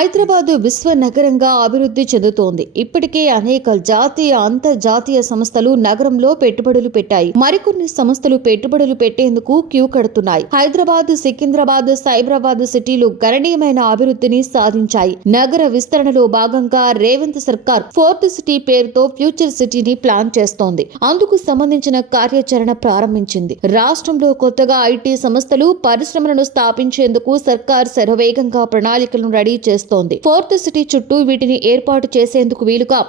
హైదరాబాద్ విశ్వ నగరంగా అభివృద్ధి చెందుతోంది. ఇప్పటికే అనేక జాతీయ అంతర్జాతీయ సంస్థలు నగరంలో పెట్టుబడులు పెట్టాయి. మరికొన్ని సంస్థలు పెట్టుబడులు పెట్టేందుకు క్యూ కడుతున్నాయి. హైదరాబాద్, సికింద్రాబాద్, సైబరాబాద్ సిటీలు గణనీయమైన అభివృద్ధిని సాధించాయి. నగర విస్తరణలో భాగంగా రేవంత్ సర్కార్ ఫోర్త్ సిటీ పేరుతో ఫ్యూచర్ సిటీని ప్లాన్ చేస్తోంది. అందుకు సంబంధించిన కార్యాచరణ ప్రారంభించింది. రాష్ట్రంలో కొత్తగా ఐటీ సంస్థలు, పరిశ్రమలను స్థాపించేందుకు సర్కార్ శరవేగంగా ప్రణాళికలను రెడీ చేస్తోంది. ఫోర్త్ సిటీ చుట్టూ వీటిని ఏర్పాటు చేసేందుకు వీలుగా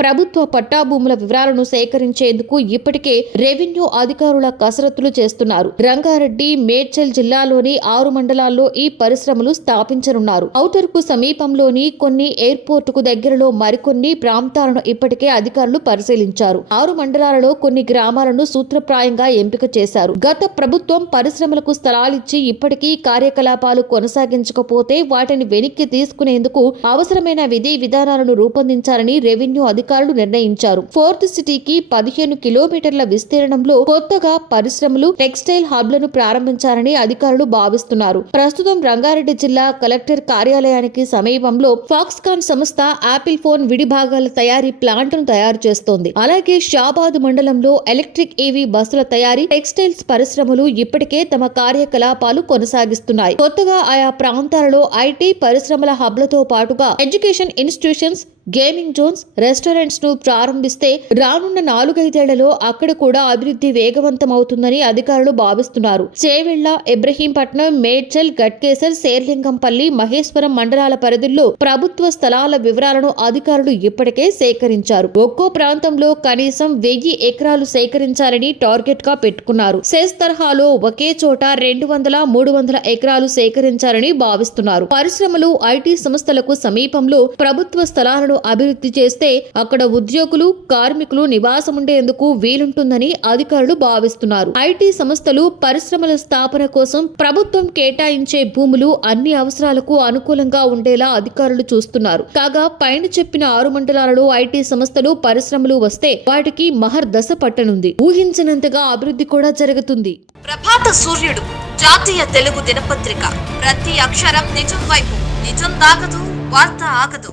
ప్రభుత్వ పట్టాభూముల వివరాలను సేకరించేందుకు ఇప్పటికే రెవెన్యూ అధికారుల కసరత్తులు చేస్తున్నారు. రంగారెడ్డి, మేడ్చల్ జిల్లాలోని 6 మండలాల్లో ఈ పరిశ్రమలు స్థాపించనున్నారు. ఔటర్ కు సమీపంలోని కొన్ని, ఎయిర్పోర్ట్ కు దగ్గరలో మరికొన్ని ప్రాంతాలను ఇప్పటికే అధికారులు పరిశీలించారు. 6 మండలాలలో కొన్ని గ్రామాలను సూత్రప్రాయంగా ఎంపిక చేశారు. గత ప్రభుత్వం పరిశ్రమలకు స్థలాలిచ్చి ఇప్పటికీ కార్యకలాపాలు కొనసాగించకపోతే వాటిని వెనక్కి తీసుకునేందుకు అవసరమైన విధి విధానాలను రూపొందించాలని రెవెన్యూ అధికారులు నిర్ణయించారు. ఫోర్త్ సిటీకి 15 కిలోమీటర్ల విస్తీర్ణంలో కొత్తగా పరిశ్రమలు, టెక్స్టైల్ హబ్లను ప్రారంభించాలని అధికారులు భావిస్తున్నారు. ప్రస్తుతం రంగారెడ్డి జిల్లా కలెక్టర్ కార్యాలయానికి సమీపంలో ఫాక్స్కాన్ సంస్థ ఆపిల్ ఫోన్ విడి భాగాల తయారీ ప్లాంట్ ను తయారు చేస్తోంది. అలాగే షాబాద్ మండలంలో ఎలక్ట్రిక్ ఈవీ బస్సుల తయారీ, టెక్స్టైల్స్ పరిశ్రమలు ఇప్పటికే తమ కార్యకలాపాలు కొనసాగిస్తున్నాయి. కొత్తగా ఆయా ప్రాంతాలలో ఐటీ పరిశ్రమల హబ్లతో పాటుగా education institutions, gaming zones, restaurants ను ప్రారంభిస్తే రానున్న 4-5 ఏళ్లలో అక్కడ కూడా అభివృద్ధి వేగవంతమవుతుందని అధికారులు భావిస్తున్నారు. చేవెళ్ల, ఇబ్రహీంపట్నం, మేడ్చల్, గట్కేసర్, శేర్లింగంపల్లి, మహేశ్వరం మండలాల పరిధుల్లో ప్రభుత్వ స్థలాల వివరాలను అధికారులు ఇప్పటికే సేకరించారు. ఒక్కో ప్రాంతంలో కనీసం 1000 ఎకరాలు సేకరించాలని టార్గెట్ గా పెట్టుకున్నారు. సెస్ తరహాలో ఒకే చోట 200, 300 ఎకరాలు సేకరించాలని భావిస్తున్నారు. పరిశ్రమలు, ఐటీ సంస్థలకు సమీపంలో ప్రభుత్వ స్థలాలను అభివృద్ధి చేస్తే అక్కడ ఉద్యోగులు, కార్మికులు నివాసముండేందుకు వీలుంటుందని అధికారులు భావిస్తున్నారు. ఐటీ సంస్థలు, పరిశ్రమల స్థాపన కోసం ప్రభుత్వం కేటాయించే భూములు అన్ని అవసరాలకు అనుకూలంగా ఉండేలా అధికారులు చూస్తున్నారు. కాగా పైన చెప్పిన 6 మండలాలలో ఐటీ సంస్థలు, పరిశ్రమలు వస్తే వాటికి మహర్దశ పట్టనుంది. ఊహించినంతగా అభివృద్ధి కూడా జరుగుతుంది. ప్రభాత సూర్యుడు జాతీయ తెలుగు దినపత్రిక. ప్రతి అక్షరం నిజం వైపు. నిజం దాగదు, వార్త ఆగదు.